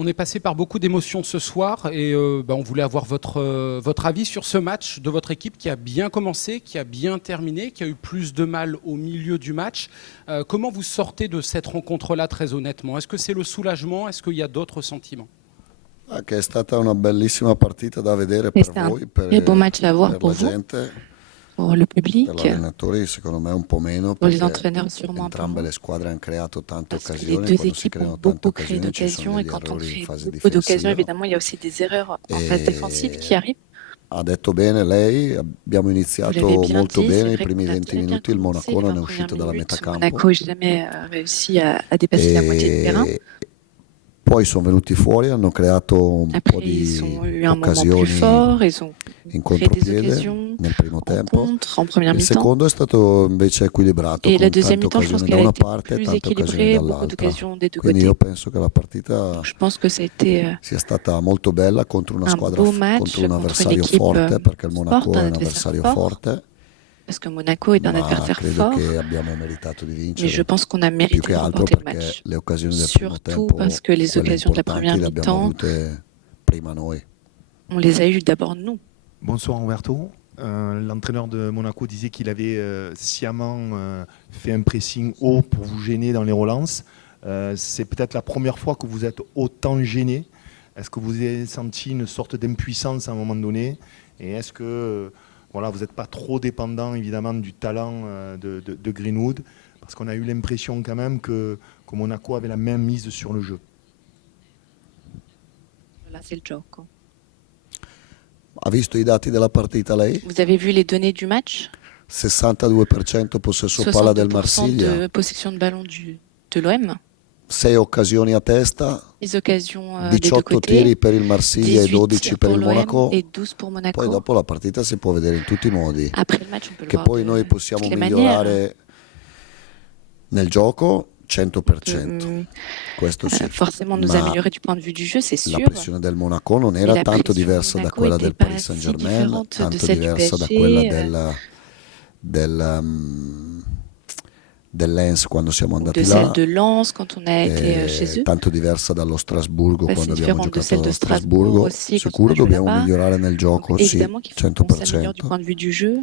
On est passé par beaucoup d'émotions ce soir et on voulait avoir votre avis sur ce match de votre équipe qui a bien commencé, qui a bien terminé, qui a eu plus de mal au milieu du match. Comment vous sortez de cette rencontre-là très honnêtement? Est-ce que c'est le soulagement? Est-ce qu'il y a d'autres sentiments? Che è stata una bellissima partita da vedere per C'était un voi, per très beau match à voir per pour la vous, gente, pour le per public, l'allenatore secondo me un po' meno, pour les perché entraîneurs sûrement un peu entrambe moins, le squadre hanno creato tante parce que les occasioni, deux quando si équipes ont creano tante beaucoup créé occasioni ci sono d'occasions et degli quand on errori in crée fase beaucoup d'occasions, difensiva. évidemment, il y a aussi des erreurs en phase défensive qui E arrivent. ha detto bene lei, abbiamo Vous l'avez iniziato bien molto dit, c'est bene i vrai primi qu'on a 20 très bien minuti, il commencé. Les Monaco non 20 è premières uscito dalla minutes, metà campo Monaco n'a jamais réussi à dépasser la moitié de terrain. e poi sono venuti fuori, hanno creato un po' Après, ils ont di eu un moment plus occasioni fort, ils ont in créé des contropiede occasions nel primo en tempo. contre, en première Il mi-temps. secondo è stato invece equilibrato, Et la con deuxième tante mi-temps, je pense occasioni da qu'elle a una été parte e plus tante occasioni équilibrée, beaucoup dall'altra. d'occasions des deux Quindi côtés. io penso che la partita Donc, je pense que ça a été sia stata molto bella contro una un squadra, beau match contro un contre une avversario équipe forte, perché il forte, Monaco un è un adversaire avversario fort, forte, parce que Monaco est un ma adversaire credo fort, che abbiamo meritato di mais je vincere, pense qu'on a più mérité che de altro remporter le perché match. le occasioni del primo Surtout tempo, parce que les quelle occasions de la importanti, première le abbiamo mi-temps, avute prima noi. on les a eues d'abord nous. Bonsoir Roberto. L'entraîneur de Monaco disait qu'il avait sciemment fait un pressing haut pour vous gêner dans les relances. C'est peut-être la première fois que vous êtes autant gêné. Est-ce que vous avez senti une sorte d'impuissance à un moment donné? Et est-ce que voilà, vous n'êtes pas trop dépendant évidemment du talent de Greenwood? Parce qu'on a eu l'impression quand même que Monaco avait la main mise sur le jeu. Voilà, c'est le gioco. Ha visto i dati della partita lei? Vous avez vu les données du match? 62% possesso palla del 62% Marsiglia, de possession de ballon de l'OM, 6 occasioni a testa, 10 occasions des deux 18 tiri côtés, per il Marsiglia e 18 12 per pour il l'OM Monaco. et 12 pour Poi Monaco. dopo la partita si può vedere in tutti i modi. Après le match, on peut le Che voir poi de noi possiamo toutes les manières. migliorare nel gioco 100%. Questo sì. Forcément nous Ma améliorer du point de vue du jeu, c'est la sûr. pressione del Monaco non Mais era la tanto pression de diversa da Monaco quella était del pas Paris si Saint-Germain, différente de tanto celle du diversa da PSG. quella del Lens quando siamo Ou de andati celle là, de Lens quand on a été chez eux. tanto diversa dallo Strasburgo Pas quando si abbiamo différente de giocato celle de a Strasbourg Strasburgo. aussi quand on Sicuro a joué dobbiamo là-bas. migliorare nel gioco, Donc, sì, évidemment qu'il faut qu'on s'améliore du 100%. point de vue du jeu.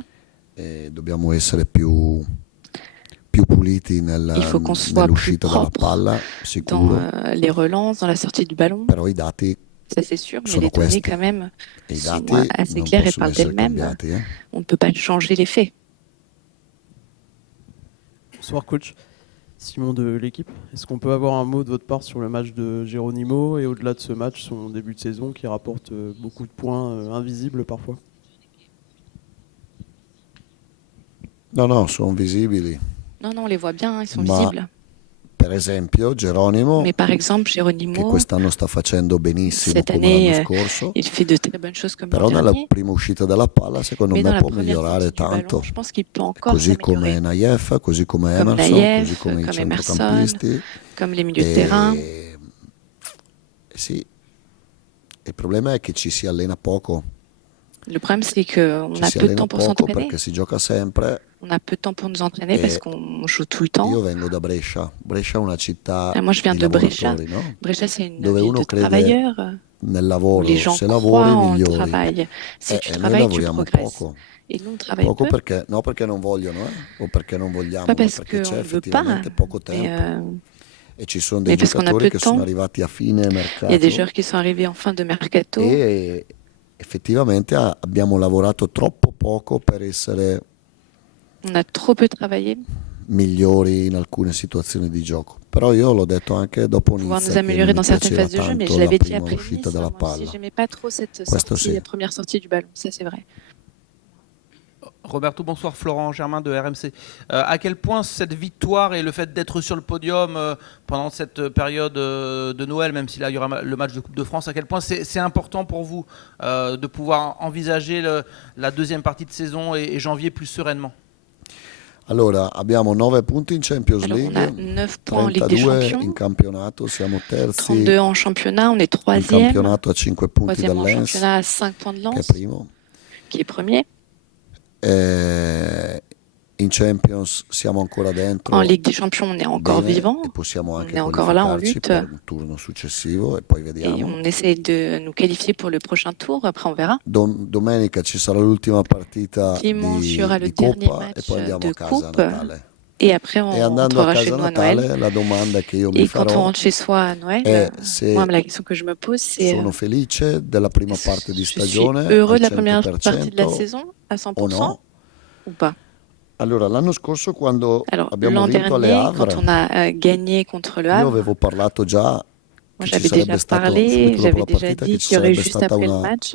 E dobbiamo essere più puliti Il faut qu'on soit plus nell'uscita dalla propre palla, dans sicuro, les relances, dans la sortie du ballon. però i dati Ça c'est sûr, mais sono les données questi quand même e i sont dati assez non claires et possono parlent essere d'elles-mêmes. cambiati. On ne peut pas changer les faits. Bonsoir coach, Simon de l'équipe. Est-ce qu'on peut avoir un mot de votre part sur le match de Geronimo et au-delà de ce match, son début de saison qui rapporte beaucoup de points invisibles parfois? No, sono visibili. Non, on les voit bien, ils sont Ma visibles. per esempio Geronimo, Mais par exemple, che Geronimo, quest'anno sta facendo benissimo cette come année, l'anno scorso, il fait de très bonnes choses comme però l'an nella dernier. prima uscita dalla palla secondo Mais dans me la può première migliorare sortie du ballon, tanto, je pense qu'il peut encore così come s'améliorer. Naïef, così come Comme Emerson, Naïef, così come i comme Emerson, centrocampisti. comme les milieux de terrain. E sì, il problema è che ci si allena poco. Le problème, c'est qu'on Ci a si peu de allena temps pour poco s'entraîner. perché si gioca sempre. On a peu de temps pour nous entraîner parce E qu'on joue tout le temps. io vengo da Brescia. Brescia è una città Moi, je viens di de Brescia. lavoratori, no? Brescia, c'est une Dove ville uno de crede travailleurs nel où lavoro, les gens se croient lavori en migliori. travail. Si tu E noi travailles, tu lavoriamo progresses. poco. Et nous, on travaille Poco peu. perché, no perché non vogliono, o perché non vogliamo, Pas ma parce perché qu'on c'è ne veut pas, effettivamente poco mais tempo. E ci sono mais dei parce qu'on a giocatori peu de che sono temps. arrivati a fine Il y a des mercato joueurs qui sont arrivés en fin de mercato. e effettivamente abbiamo lavorato troppo poco per essere On a trop peu travaillé migliori in alcune situazioni di gioco. Però io l'ho detto anche dopo pour pouvoir Nice nous che améliorer non mi dans certaines piaceva phases de jeu, mais tanto je la l'avais dit prima après uscita Nice, della moi aussi, palla. j'aimais pas trop cette Questo sortie, sì. la première sortie du ballon, ça c'est vrai. Roberto, bonsoir, Florent Germain de RMC. À quel point cette victoire et le fait d'être sur le podium pendant cette période de Noël, même si là il y aura le match de Coupe de France, à quel point c'est important pour vous de pouvoir envisager la deuxième partie de saison et janvier plus sereinement? Allora, abbiamo 9 punti in Champions Alors, on a League, 9 points en Ligue des 32 Champions, in campionato, siamo terzi 32 en championnat, on est in troisième, campionato a 5 punti troisième en dal Lens, championnat à 5 points de che è lance, primo. qui est premier. E in Champions siamo ancora dentro En Ligue des Champions, on est encore bene, vivant e possiamo anche est encore là en qualificarci lutte. per un turno successivo e poi et vediamo. on essaie de nous qualifier pour le prochain tour. Après, on verra. Domenica ci sarà l'ultima partita Dimanche, il y aura le di dernier Coppa e match poi andiamo de a casa a coupe. Natale. Et après, on E andando a rentrera chez casa a nous à Noël. Natale, la domanda che io mi Et quand on farò rentre chez soi à Noël, è se moi, la question que je me pose, c'est sono felice della prima parte di je suis stagione heureux al de la première partie de la 100% saison à o 100% no. ou pas? Allora, l'anno scorso quando Alors, abbiamo l'an vinto alle dernier, quand Havre, on a gagné contre le io Havre, avevo parlato già moi che ci j'avais sarebbe déjà stato parlé, subito dopo j'avais la déjà partita dit che ci qu'il y aurait sarebbe juste stata après le match,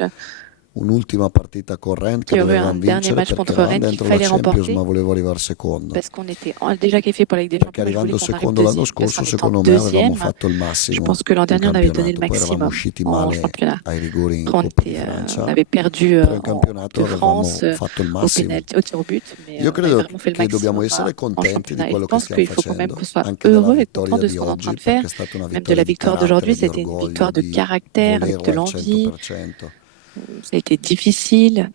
un'ultima partita con Rennes che qu'il y aurait dovevamo un dernier vincere match perché contre eravamo Rennes qu'il dentro la fallait Champions remporter ma volevo arrivare secondo. parce qu'on était déjà qualifié pour la Ligue des Perché Champions. Mais je voulais arrivando qu'on arrive secondo l'anno deuxième, parce scorso qu'en étant secondo me avevamo deuxième, fatto il je massimo pense que l'an in dernier on avait donné le campionato, poi eravamo maximum usciti en male championnat. ai rigori in Après, Coppa di on Francia, avait perdu però in en campionato de avevamo France fatto il au massimo. penalty, au tir au but, mais Io on avait credo vraiment fait le che dobbiamo maximum essere en contenti di championnat. Et je quello che pense stiamo qu'il faut quand même facendo, qu'on soit anche della heureux et vittoria content de di ce qu'on est en train oggi, de faire. perché è stata una Même de vittoria la di victoire d'aujourd'hui, carattere, di c'était une orgoglio, victoire de di caractère, avec de volerlo al l'envie. 100%. Ça a été difficile,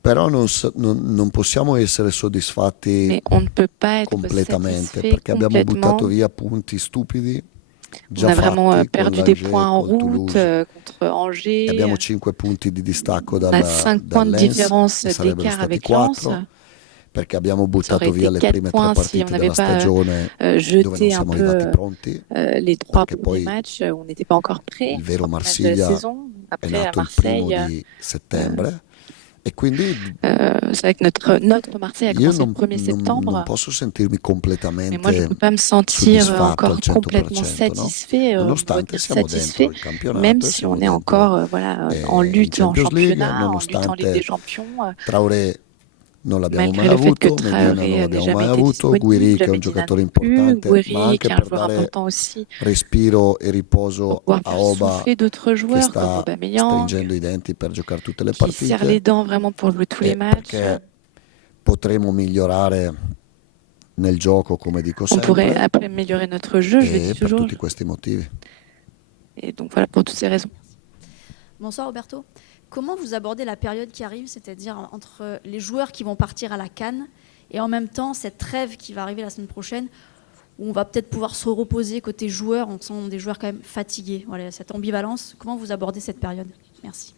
Però non possiamo essere soddisfatti mais on ne peut pas être completamente satisfait perché abbiamo complètement. buttato via punti stupidi On già a vraiment fatti con perdu des l'Angers, points en col route Toulouse. contre E Angers. abbiamo 5 punti di distacco On a 5 dal points de Lens, différence ne sarebbero d'écart stati avec Lens. 4 perché abbiamo Ça aurait buttato via été le 4 prime 3 points si on partite n'avait della pas stagione dove non jeté un siamo peu arrivati pronti, les 3 perché premiers poi matchs où on n'était pas encore prêt. il vero Au match de la Marsiglia saison. è Après, à nato il 1° Marseille, di settembre e quindi c'est vrai que notre Marseille a io commencé le 1er non septembre. posso sentirmi Mais moi, je ne completamente peux pas me sentir soddisfatto al encore complètement 100%, no? satisfait, on va Nonostante dire siamo dentro satisfait, il campionato même e si siamo on est dentro encore en in lutte en Champions League, championnat, en lutte en Ligue des nonostante Champions. Traoré non l'abbiamo Malgré mai le fait que avuto, Medina non Traoré n'ait l'abbiamo jamais mai été avuto, disponible, Guiri che è un Medina giocatore non plus, importante, ma Guiri anche qui est un per joueur dare important aussi, respiro e riposo pour pouvoir a faire Oba souffler d'autres che joueurs comme sta Aubameyang, stringendo i denti per giocare tutte le qui serre les partite dents vraiment pour jouer tous les e matchs. perché potremo migliorare nel gioco come dico On pourrait sempre après améliorer notre jeu, je le e dis per toujours. tutti questi motivi. Et donc voilà, pour toutes ces raisons. Bonsoir Roberto. Comment vous abordez la période qui arrive, c'est-à-dire entre les joueurs qui vont partir à la CAN et en même temps cette trêve qui va arriver la semaine prochaine où on va peut-être pouvoir se reposer côté joueurs, on sent des joueurs quand même fatigués. Voilà, cette ambivalence, comment vous abordez cette période? Merci.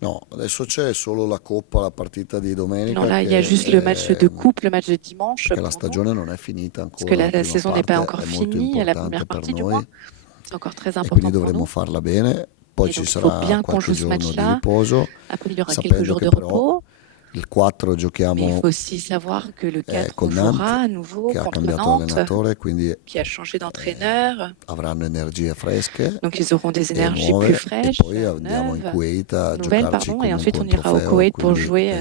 No, adesso c'è solo la Coppa, la partita di domenica. Non, là, il y a che juste le match de coupe, le match de dimanche. Perché la pour nous, stagione non è finita parce ancora. que La la prima saison n'est pas parte encore è molto finie, la importante première per partie du noi moins. C'est encore très e quindi important pour dovremo nous. farla bene. Poi Et ci donc, il faut sarà bien qu'on qualche joue ce giorno di match-là. riposo, Après, il y aura quelques sapendo jours che de però repos. il 4 Mais il giochiamo faut aussi savoir que le 4, on con jouera Nantes, à nouveau che ha contre cambiato Nantes, allenatore, quindi qui a changé d'entraîneur. avranno energie fresche Donc, ils auront des e énergies nuove plus e fraîches, poi andiamo in neuves, Kuwait a nouvelles, giocarci pardon. Et ensuite, comunque on un ira au trofeo, Koweït pour quindi jouer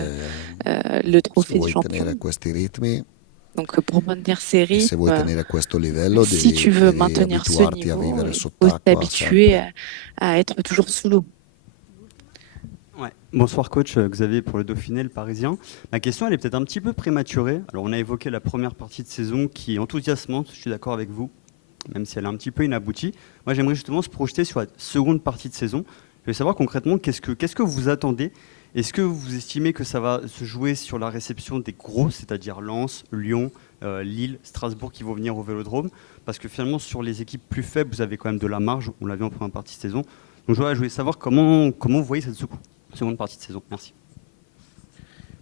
le se trophée du vuoi champion. tenere questi ritmi Donc, pour maintenir ces e se vuoi rythmes, tenere questo livello si tu veux devi maintenir ce abituarti a niveau, vivere il faut sott'acqua t'habituer sempre. à être toujours sous l'eau. Ouais. Bonsoir coach, Xavier pour le Dauphiné, le Parisien. Ma question elle est peut-être un petit peu prématurée. Alors on a évoqué la première partie de saison qui est enthousiasmante, je suis d'accord avec vous, même si elle est un petit peu inaboutie. Moi j'aimerais justement se projeter sur la seconde partie de saison. Je veux savoir concrètement qu'est-ce que vous attendez. Est-ce que vous estimez que ça va se jouer sur la réception des gros, c'est-à-dire Lens, Lyon, Lille, Strasbourg qui vont venir au Vélodrome? Parce que finalement sur les équipes plus faibles, vous avez quand même de la marge, on l'a vu en première partie de saison. Donc je voulais savoir comment vous voyez cette seconde partie de saison. Merci.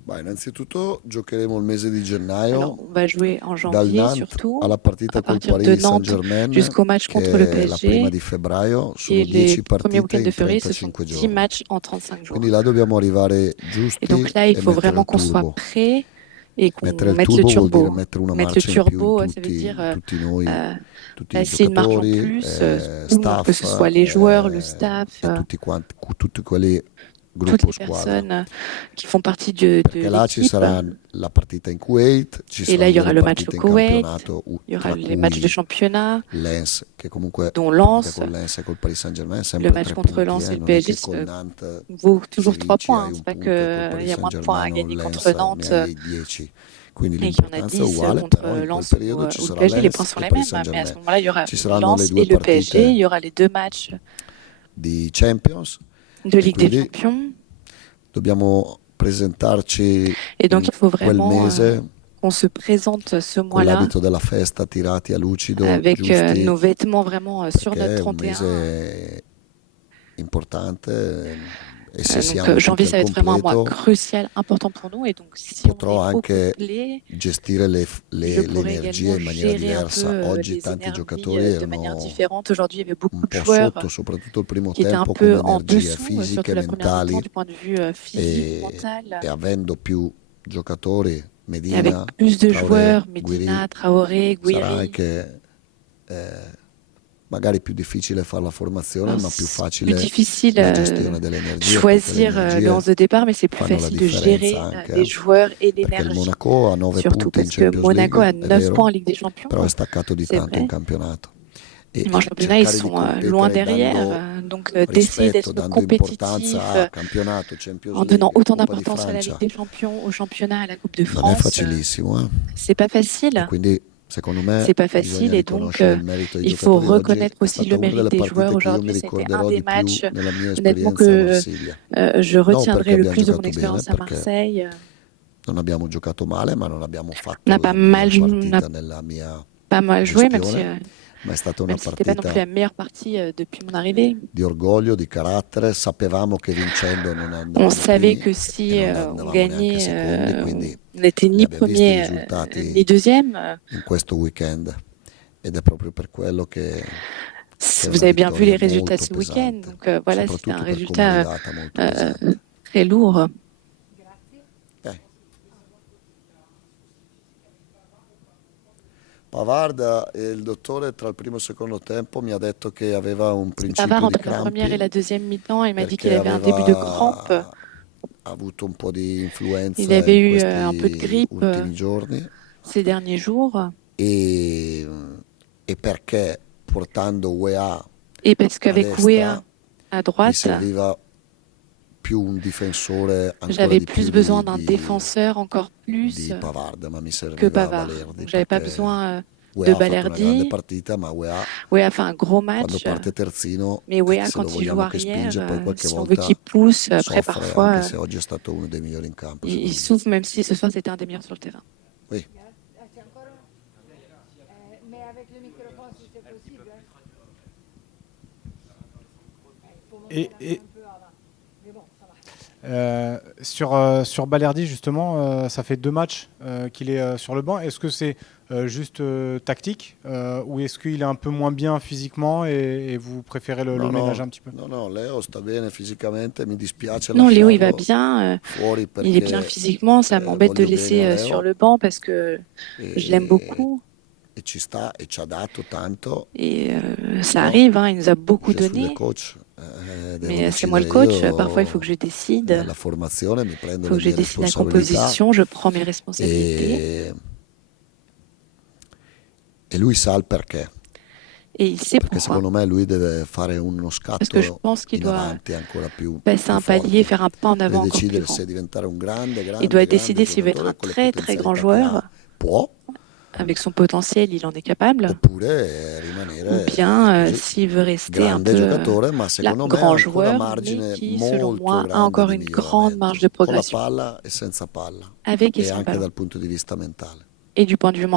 Bah, innanzitutto giocheremo il mese di gennaio Alors, on va jouer en dal janvier Nantes surtout, alla partita à col partir de Paris Nantes Saint-Germain jusqu'au match che contre le è la prima PSG. di febbraio, sono Et 10 les premiers partite week-ends de in février, ce sont 35 10 giorni. matchs en 35 jours. Quindi là dobbiamo arrivare Et giusti donc là, il e faut mettere vraiment il qu'on soit turbo. prêt et qu'on Mettere il mette le turbo vuol dire turbo. mettere una Mettre le marcia in più turbo, in ça veut dire tutti noi, tutti i passer une marche en giocatori, plus, tout le monde, staff, que ce soit les joueurs, le staff, e tutti quelli toutes gruppo les squadra. personnes qui font partie de Perché là ci sarà l'équipe. la partita in Kuwait, ci Et là, il y aura saranno le le match partite au in Koweït, campionato, Il y aura tra les matchs de cui championnat, Lens, che comunque dont perché Lens, con Lens e col Paris Saint-Germain sempre le match 3 contre punti, Lens et le non è che PSG con Nantes vaut toujours se 3 vinci points. hai un C'est vrai punto e col qu'il y Paris a moins de points à Saint-Germain o gagner Lens contre ne Nantes hai 10. Quindi et qu'il y en a l'importanza 10 è uguale, contre però in quel Lens periodo ci ou le sarà PSG. Les Lens points sont e les Paris mêmes, mais à ce Saint-Germain. moment-là, il y aura Ci saranno le Lens due et le PSG. Il partite y aura les 2 matchs di Champions de e Ligue des quindi Champions. dobbiamo presentarci Et donc, il faut quel vraiment mese qu'on se présente ce con mois-là l'abito della festa tirati a lucido, avec giusti, nos vêtements vraiment sur perché notre è un 31. mese importante e se Donc, siamo tutti janvier, ça va al être vraiment un mois completo crucial, important pour nous. Et donc, si on potrò est au anche complet, gestire je pourrais l'energia également in maniera gérer un peu diversa. Oggi les tanti énergies giocatori de manière erano différente. Aujourd'hui, il y avait beaucoup un de po' joueurs sotto, soprattutto il primo qui étaient un tempo, peu come en energie dessous, fisiche surtout e la première mi-temps, mentali du point de vue physique, e, mental. e avendo più giocatori, Et avec Medina, plus de Traoré, joueurs, Guiri, Medina, Traoré, sarà Guiri, anche magari più difficile fare la formazione, ma più c'est facile plus difficile la gestione delle energie, perché le choisir le energie 11 de départ, mais c'est plus fanno la facile de differenza gérer anche, les joueurs et perché il l'énergie. Monaco ha 9 Surtout punti in parce que Champions Monaco a League, è 9 vero, points en Ligue des Champions, però è staccato di c'est tanto in vrai. campionato. E Mais en championnat, ils cercare di sont competere loin derrière. dando Donc, d'essayer rispetto, d'être dando importanza compétitif a campionato, Champions en donnant League, autant Coppa di d'importance à la Ligue Francia, des Champions, au championnat, à la Coupe de non è France, facilissimo. c'est pas E facile. quindi secondo me C'est pas bisogna facile et donc riconoscere il merito dei il faut giocatori. Oggi reconnaître è aussi stata le una mérite delle des joueurs. partite che io mi Aujourd'hui, c'était un ricorderò des di più matchs, nella mia honnêtement, esperienza a que Marsiglia. je Non perché retiendrai le abbiamo plus de mon giocato bene, expérience à perché Marseille. non abbiamo giocato male, ma non abbiamo fatto On n'a la pas miglior mal, on n'a partita nella mia pas mal joué, gestione, ma è stata una même si c'était pas non plus partita la meilleure partie depuis mon arrivée. di orgoglio, di carattere. Sapevamo che vincendo non On andavamo savait primi que si e non on andavamo neanche gagnait, secondi, quindi on n'était li ni abbiamo visti i premier risultati ni deuxième. in questo weekend ed è proprio per quello che è Vous una avez bien vu les vittoria résultats molto ce week-end. pesante, Donc voilà, c'était soprattutto un per come è résultat arrivata, molto pesante. très lourd. Pavard, il dottore tra il primo e il secondo tempo mi ha detto che aveva un principio Pavard, di entre la première et la crampi deuxième mi-temps, il m'a dit perché qu'il avait un début de crampe. aveva avuto un po' di Il influenza avait in eu un peu de questi grippe ultimi giorni ces derniers jours. e perché portando UEA Et parce a qu'avec destra Wea à mi droite, serviva più un difensore ancora j'avais di plus più besoin d'un défenseur encore plus di Pavard, ma mi que serviva Pavard. Valerdi Donc j'avais pas perché besoin de UEA ha fatto una grande Balerdi. partita, ma UEA Wea a fait un gros quando match, parte terzino, mais Wea, se lo quand il joue vogliamo che arrière, spinge, poi qualche si on veut volta qu'il pousse, après soffre, parfois, anche se oggi è stato uno dei migliori in campo. il secondo me. souffre, même si ce soir c'était un des meilleurs sur le terrain. Oui. Sur Balerdi, justement, ça fait 2 matchs qu'il est sur le banc. Est-ce que c'est juste tactique ou est-ce qu'il est un peu moins bien physiquement et vous préférez le ménager un petit peu? No, Leo sta bene fisicamente, mi dispiace Non, Léo, il va lasciarlo bien. fuori Il est perché bien physiquement. Ça m'embête de voglio le bene a laisser Leo sur le banc parce que je l'aime beaucoup. e ci sta e ci ha dato tanto. Et ça No, arrive, hein, il nous a beaucoup je suis le donné. coach, devo Mais c'est moi le decidere coach. io Parfois, il faut que je décide. la formazione, mi Il prendo faut le que je mie décide la responsabilità composition. Je prends mes responsabilités. e lui sa il perché. Et il sait Perché pourquoi. secondo me lui deve fare uno Parce que je scatto pense qu'il in doit avanti ancora più passer un forte. palier, faire un pas en avant Deve encore plus decidere grand. se diventare un grande Il doit décider grande s'il veut être un giocatore con le très très grand potenzialità che joueur. ha. Può, Avec son potentiel, il en est capable. oppure Ou rimanere bien, così. s'il veut rester un Grande peu giocatore, ma là, secondo me ha grand ancora joueur, margine mais qui, selon molto moi, a grande encore di une grande marge de miglioramento, con la progression, palla e senza palla, avec et e sans anche ballon. dal punto di vista mentale. Et du point de vue